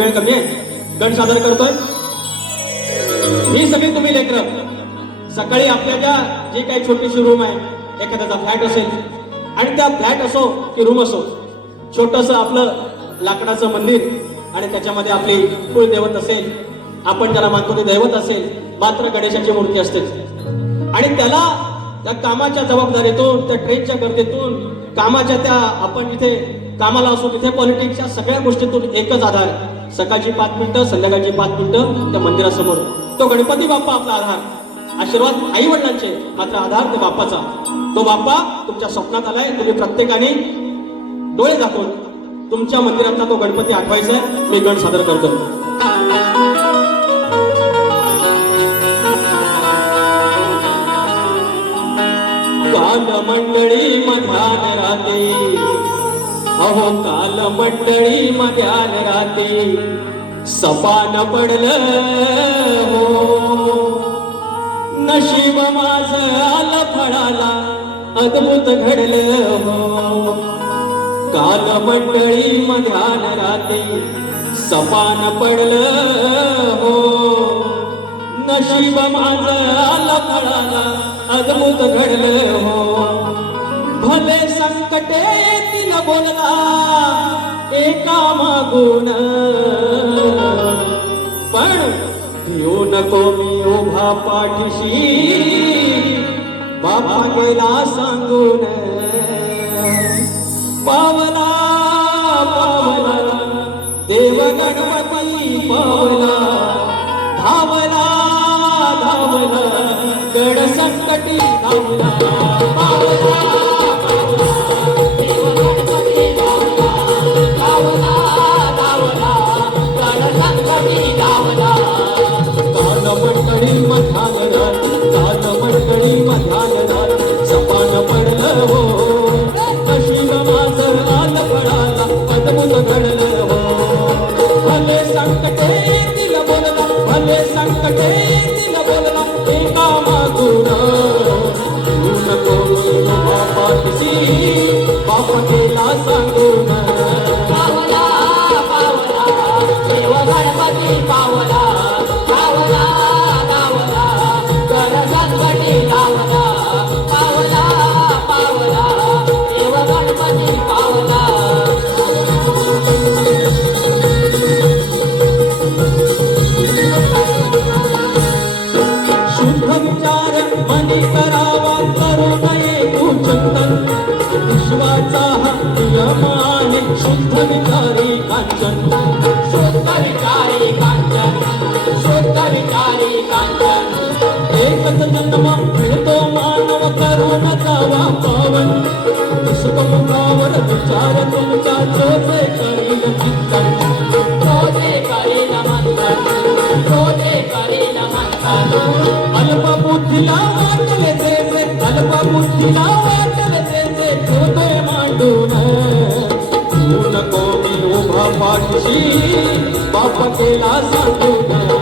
वेळ कमी आहे. गण सादर करतोय. ही सगळी तुम्ही लेकर. सकाळी आपल्या ज्या जी काही छोटीशी रूम आहे एखाद्याचा फ्लॅट असेल आणि त्या फ्लॅट असो की रूम असो छोटस आपलं लाकडाचं मंदिर आणि त्याच्यामध्ये आपली कुळदैवत असेल आपण ज्याला मानतो ते दैवत असेल मात्र गणेशाची मूर्ती असते आणि त्याला त्या कामाच्या जबाबदारीतून त्या ट्रेनच्या गर्दीतून कामाच्या त्या आपण जिथे कामाला असो तिथे पॉलिटिक्सच्या सगळ्या गोष्टीतून एकच आधार सकाळची पाच मिनिटं संध्याकाळची पाच मिनिटं त्या मंदिरासमोर. तो गणपती बाप्पा आपला आधार. आशीर्वाद आई वडिलांचे मात्र आधार तो बाप्पाचा. तो बाप्पा तुमच्या स्वप्नात आलाय तुम्ही प्रत्येकाने डोळे दाखवून तुमच्या मंदिरातला तो गणपती आठवायचा आहे. मी गण सादर करतो. मंडळी मधान राहते अहो काल मंडळी मध्यान राती सपान पडलं हो. नशीब माझ आलं फळाला अद्भुत घडलं हो. काल मंडळी मध्यान राती सपान पडलं हो. नशीब माझ आलं फळाला अद्भुत घडलं हो. भले संकटे तिन बोलला एका मागून पण भिऊ नको मी उभा पाठीशी बाबा गेला सांगून. पावला पावला देव गणपती पावला धावला धावला गड संकटी. भले संकटे दिल बोलला एका मागून तू नको मी बापाची बाप गेला सांगून पावला मनी करावा करू विश्वाचा नियम आहे शुद्ध विचारी कांचन. शुद्ध विचारी कांचन शुद्ध विचारी कांचन. एकच जन्म मिळतो मानव पावन. विश्वमुखावर विचार तुमचा अल्पबुद्धीला वाटले ठेवतोय मांडून तू नको मी उभा पाठशी बाप केला सांगून